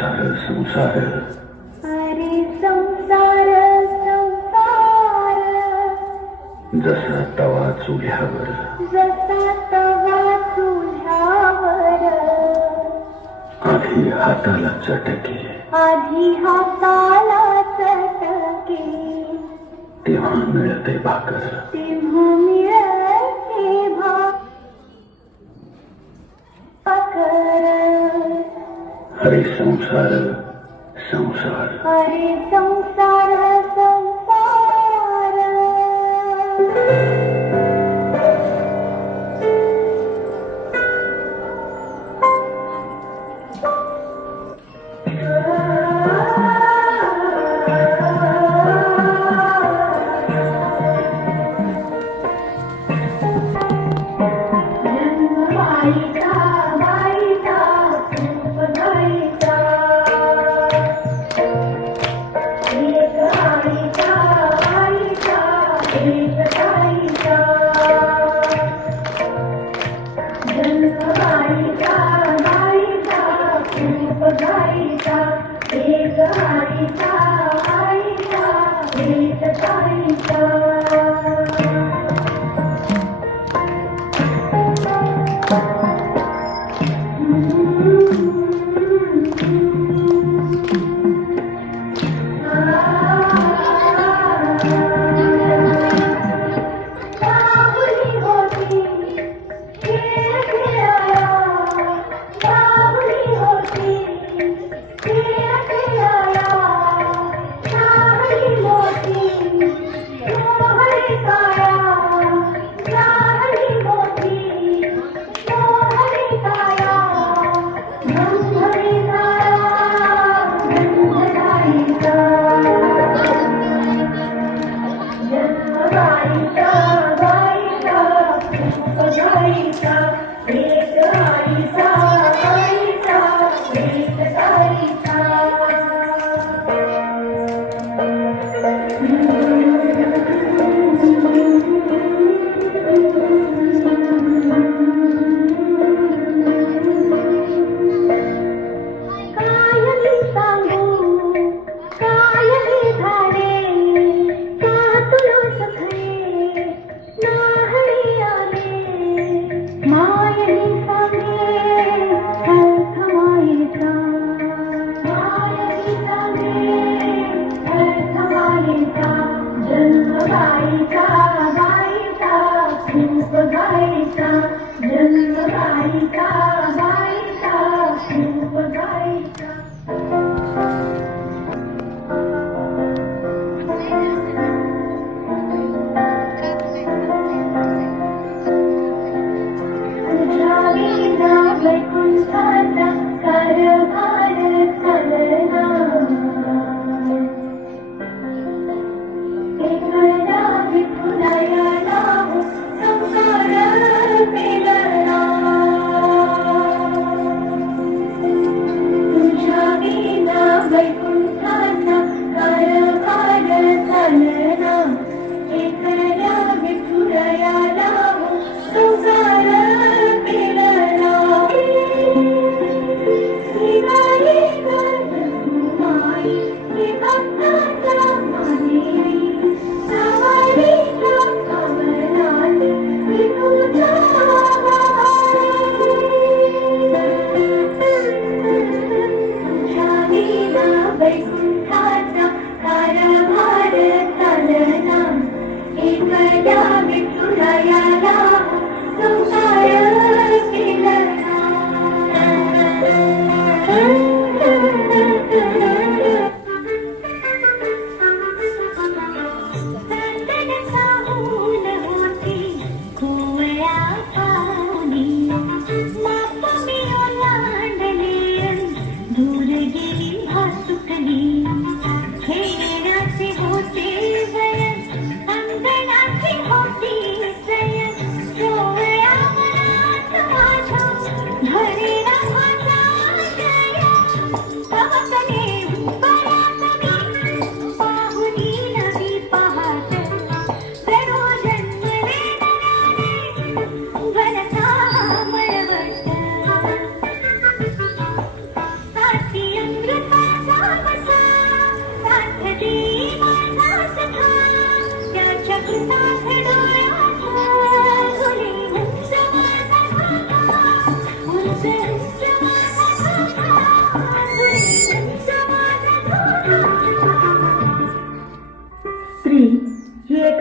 संसार संसार अरे संसार संसार जसा तवा चुल्यावर जसा तवा चुल्यावर आधी हाताला चटके आधी हाताला चटके तेव्हा मिळते भाकर तेव्हा मिळते भाकर हरे संसार संसार अरे संसार संसार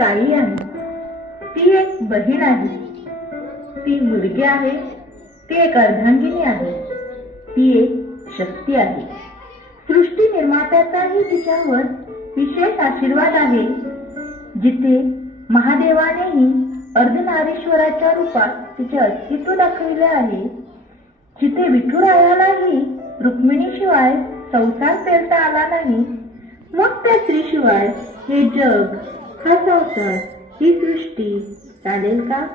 आई आहे, ती एक बहीण आहे, ती मुलगी आहे, ती एक अर्धांगिनी आहे, ती एक शक्ती आहे. सृष्टी निर्मात्याचाही तिच्यावर विशेष आशीर्वाद आहे. जिथे महादेवानेही अर्धनारीश्वराच्या रूपात तिचे अस्तित्व दाखविले आहे, जिथे विठुरायालाही रुक्मिणीशिवाय संसार पेलता आला नाही, मग त्या स्त्रीशिवाय हे जग, हा संसार, ही सृष्टी चालेल का?